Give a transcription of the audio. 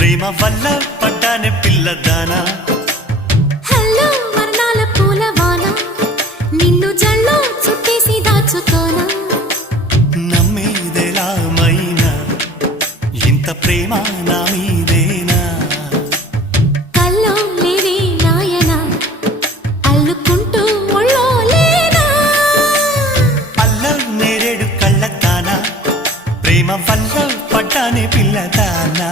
ప్రేమ వల్ల పడ్డానే పిల్లదానా హలో వర్ణాల పూలవాన నిన్ను జల్లో చుట్టేసి దాచుకోనా నమ్మేదెలా మైనా ఇంత ప్రేమ నా మీదేనా కల్లో లేవే నాయనా అల్లుకుంటూ ఒళ్ళో లేనా అల్ల నేరేడు కళ్ళతానా ప్రేమ వల్ల పడ్డానే పిల్లదానా